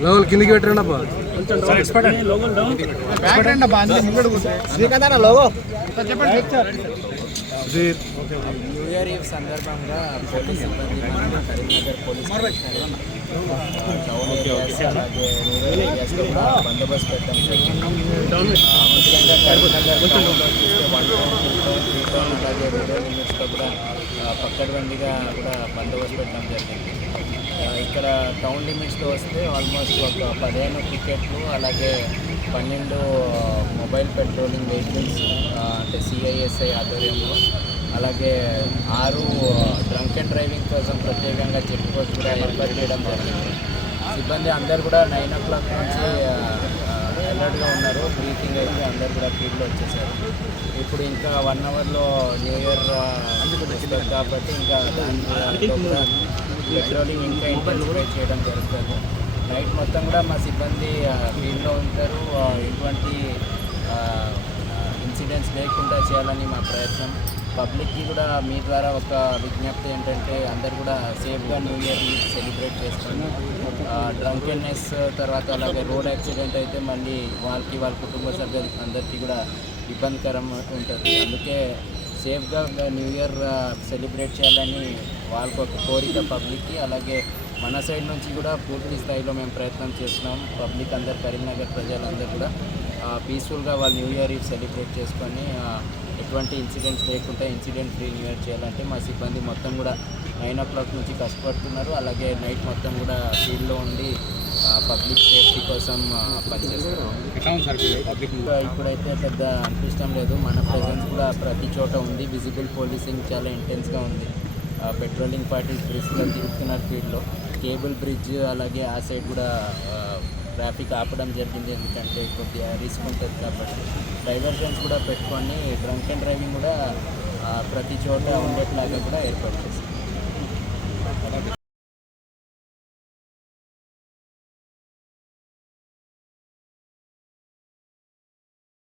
లోపల కిందికి పెట్టండి అబ్బా. సుధీర్ న్యూ ఇయర్ ఈవ్ సందర్భంగా పోలీస్ సిబ్బంది మన కరీంనగర్ పోలీస్ టౌన్ ఏరియాస్ అలాగే రూరల్ ఏరియాస్లో కూడా బందోబస్తు పెట్టడం ముఖ్యంగా కరీంనగర్ టౌన్లో చూస్తే one town two town three town అలాగే వీడియో లిమిట్స్లో కూడా పక్కడబండిగా కూడా బందోబస్తు పెట్టడం జరిగింది. ఇక్కడ టౌన్ లిమిట్స్లో వస్తే ఆల్మోస్ట్ ఒక పదిహేను టికెట్లు అలాగే పన్నెండు మొబైల్ పెట్రోలింగ్ వెహికల్స్ అంటే సిఐఎస్ఐ ఆధ్వర్యంలో అలాగే ఆరు డ్రంక్ అండ్ డ్రైవింగ్ కోసం ప్రత్యేకంగా చెక్ పోస్ట్ కూడా ఏర్పాటు చేయడం జరిగింది. సిబ్బంది అందరు కూడా నైన్ ఓ క్లాక్ నుంచి అలర్ట్గా ఉన్నారు. బ్రీఫింగ్ అయితే అందరు కూడా ఫీల్డ్లో వచ్చేసారు. ఇప్పుడు ఇంకా వన్ అవర్లో న్యూ ఇయర్ వస్తుంది కాబట్టి ఇంకా పెట్రోలింగ్ ఇంకా ఇంటెన్సిఫైట్ చేయడం జరుగుతుంది. నైట్ మొత్తం కూడా మా సిబ్బంది ఫీల్డ్లో ఉంటారు. ఎటువంటి ఇన్సిడెంట్స్ లేకుండా చేయాలని మా ప్రయత్నం. పబ్లిక్కి కూడా మీ ద్వారా ఒక విజ్ఞప్తి ఏంటంటే అందరు కూడా సేఫ్గా న్యూ ఇయర్ సెలబ్రేట్ చేసుకొని డ్రంకెన్నెస్ తర్వాత అలాగే రోడ్ యాక్సిడెంట్ అయితే మళ్ళీ వాళ్ళకి వాళ్ళ కుటుంబ సభ్యులు అందరికీ కూడా ఇబ్బందికరం ఉంటుంది. అందుకే సేఫ్గా న్యూ ఇయర్ సెలబ్రేట్ చేయాలని వాళ్ళకు ఒక కోరిక పబ్లిక్కి. అలాగే మన సైడ్ నుంచి కూడా పూర్తి స్థాయిలో మేము ప్రయత్నం చేస్తున్నాం. పబ్లిక్ అందరు కరీంనగర్ ప్రజలందరూ కూడా పీస్ఫుల్గా వాళ్ళు న్యూ ఇయర్ ఇవి సెలబ్రేట్ చేసుకొని ఎటువంటి ఇన్సిడెంట్స్ లేకుండా ఇన్సిడెంట్ ఫ్రీ న్యూ ఇయర్ చేయాలంటే మా సిబ్బంది మొత్తం కూడా నైన్ ఓ క్లాక్ నుంచి కష్టపడుతున్నారు. అలాగే నైట్ మొత్తం కూడా ఫీల్డ్లో ఉండి పబ్లిక్ సేఫ్టీ కోసం పనిచేస్తున్నారు. ఇప్పుడైతే పెద్ద అనిపించడం లేదు. మన ప్రెజెన్స్ కూడా ప్రతి చోట ఉంది. విజిబుల్ పోలీసింగ్ చాలా ఇంటెన్స్గా ఉంది. పెట్రోలింగ్ పార్టీస్ బ్రిడ్జ్గా తిరుగుతున్నారు ఫీల్డ్లో. కేబుల్ బ్రిడ్జ్ అలాగే ఆ సైడ్ కూడా ట్రాఫిక్ ఆపడం జరిగింది. ఎందుకంటే కొద్దిగా రిస్క్ ఉంటుంది కాబట్టి డైవర్జన్స్ కూడా పెట్టుకొని డ్రంక్ అండ్ డ్రైవింగ్ కూడా ప్రతి చోట ఉండేట్లాగా కూడా ఏర్పాటు చేస్తాం